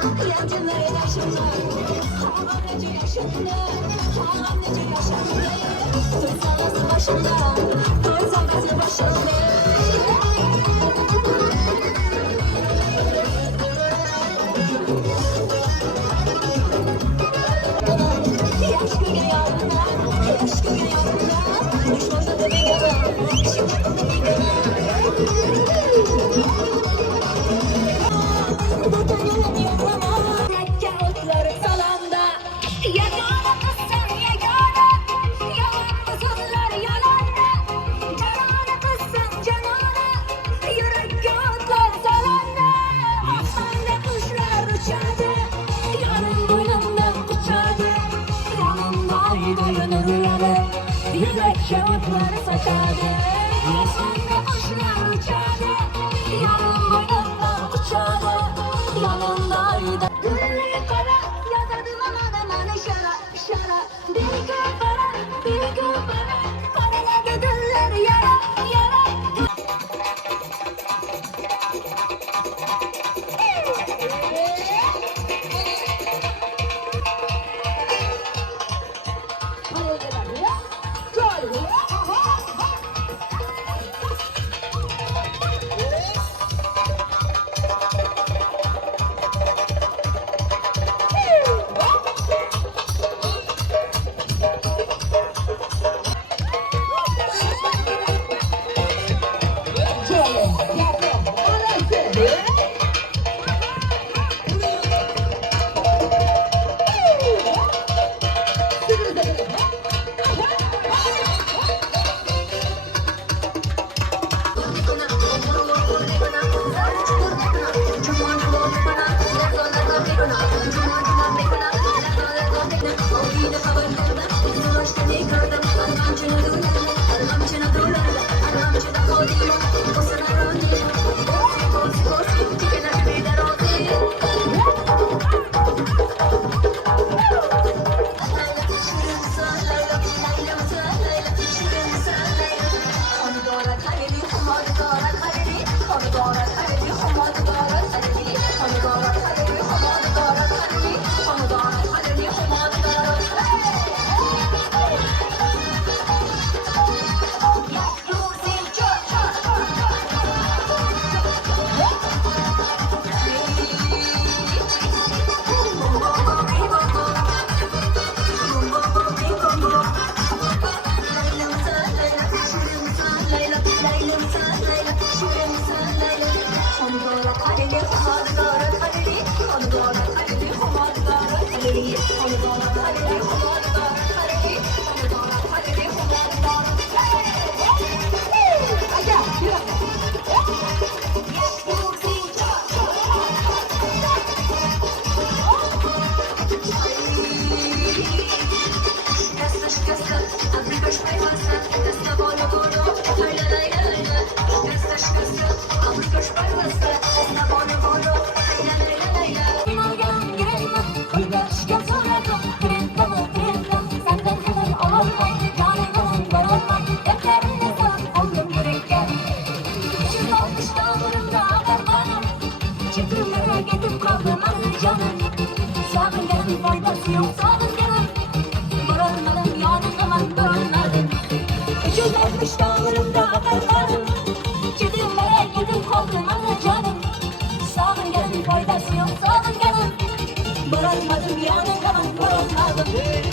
Yancıları yaşımda Anneci yaşımda Anneci yaşımda Toy başımda Toy başımda Yaş görüyorlar Yaş görüyorlar Düşmasa da bir görüyor Şimdi de bir Şavukları saçardı Resminde kuşlar uçardı Yarın boynumda uçardı Yanındaydı Gülleri kara Yazardım aman işara işara Bir gün para bir gün para Karaladı gülleri yara yara Gidip kaldım canım Sağın gelin faydası yok sağın gelin Bırakmadım yanımdan bölmedim Üçüzlenmiş dağlarımda akarlarım Çetimlere gidip kaldım canım Sağın gelin faydası yok sağın gelin Bırakmadım yanımdan bölmedim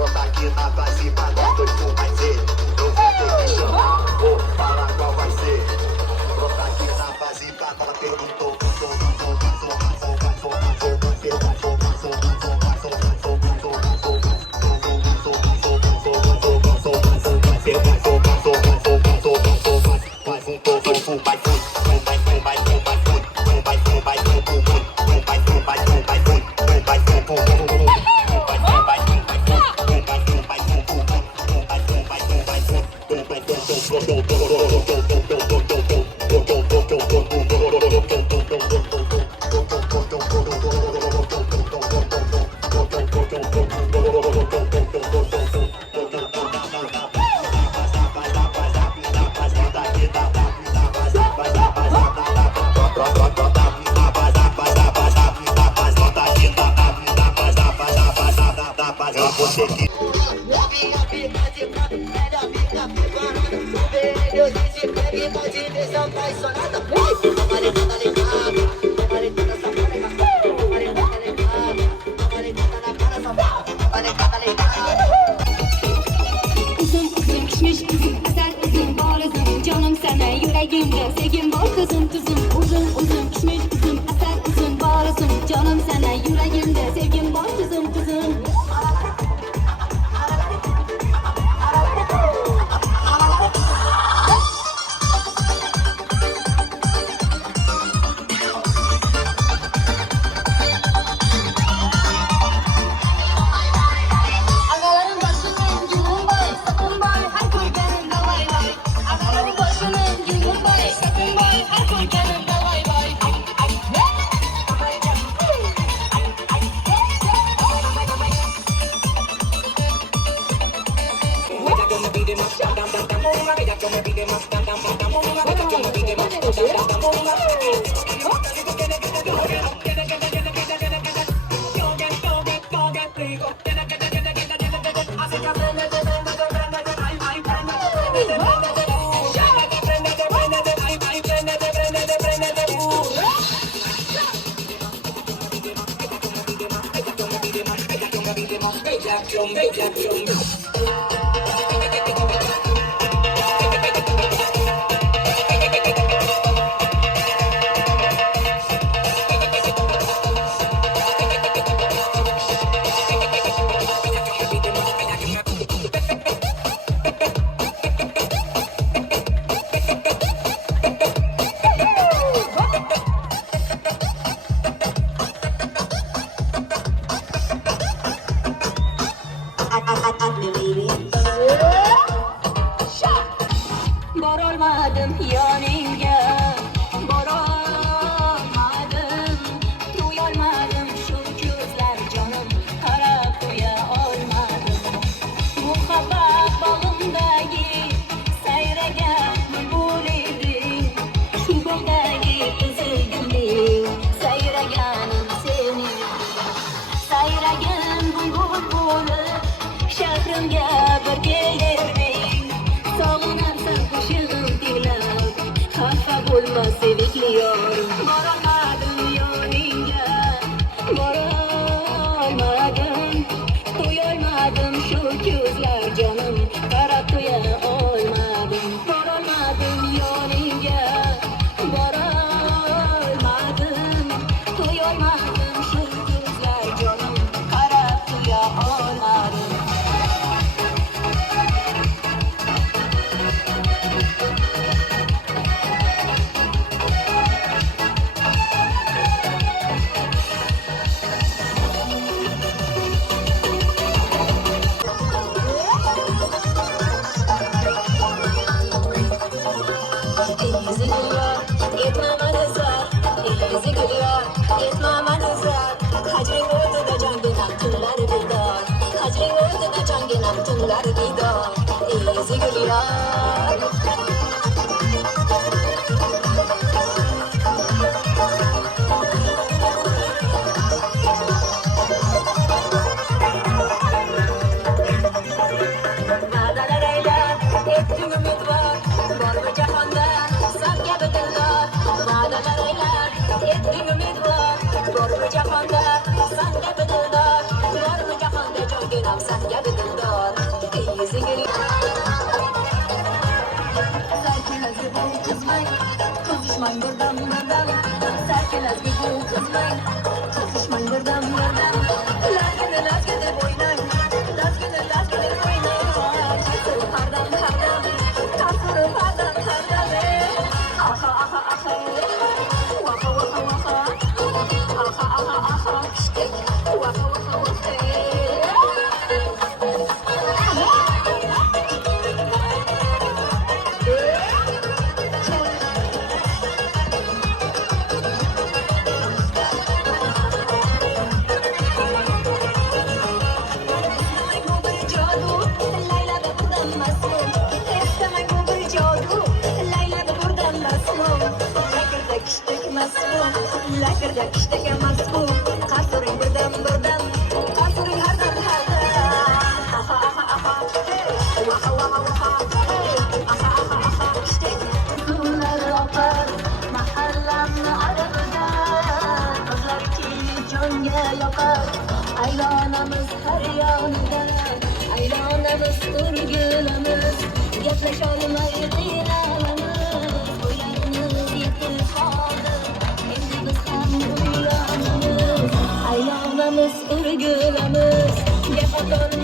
Brota aqui na base, mas doido vai ser. Eu vou ter que chamar, vou falar qual vai ser. Brota aqui na base, ela perguntou. Go, Uzun uzun kişmiş uzun asal uzun bor uzun canım sana yüreğimde sevgim var kızım kızım uzun uzun kişmiş uzun asal uzun bor uzun canım sana yüreğimde sevgim var kızım kızım. Agaların başının gülün boy, sakın boy, her koyganın da vay vay. Agaların başının gülün boy, sakın boy, her koyganın da vay vay. Borolmadım yoningga, borolmadim, to'yolmadim shu ko'zlar jonim, qarab qo'ya olmadim. Muhabbat bog'imdagi sayragan bulbul eding, shu bog'dagi qizil gulning sayraganim sening. Sayragin bulbul bo'lib shahrimga bir kelding, sog'inarsan qo'shig'im tinglab, xafa bo'lma sevikli yorim. Borolmadim yoningga, borolmadim, to'yolmadim shu ko'zlar jonim, qarab to'ya olmadim. Borolmadim yoningga, borolmadim, to'yolmadim shu ko'zlar jonim, qarab to'ya olmadim. Easy gülüyor, etmem anızlar. Easy gülüyor, etmem anızlar. Hacring o'rtada jonginam tunlar bedor. Hacring o'rtada jonginam tunlar bedor. Easy gülüyor. Va'dalar aylab, etding umidvor, bor bu jahonda sen kabi dildor. Va'dalar aylab, etding umidvor, bor bu jahonda sen kabi dildor. Bor bu jahonda jonginam sen kabi dildor. Easy gülüyor. Serkelazgi bu kızmay, kızışmay birdan birdan. Serkelazgi bu kızmay, kızışmay birdan birdan. Lazgini lazgi deb o'ynang, lazgini lazgi deb o'ynang. Tasiri pardam pardam, tasiri pardam pardam. Aha aha aha, waka waka waka. Aha aha aha, waka waka waka. Lakırdak işteke masbu, kasırın birden birden, kasırın hardan hardan. Aha aha aha, menga yoqar. Aylanamiz har yonida, aylanamiz o'rgilamiz, gaplasholmay qiynalamiz, o'ylarimiz yetib qoldi, endi biz ham uylanamiz. Aylanamiz o'rgilamiz, gap otolmay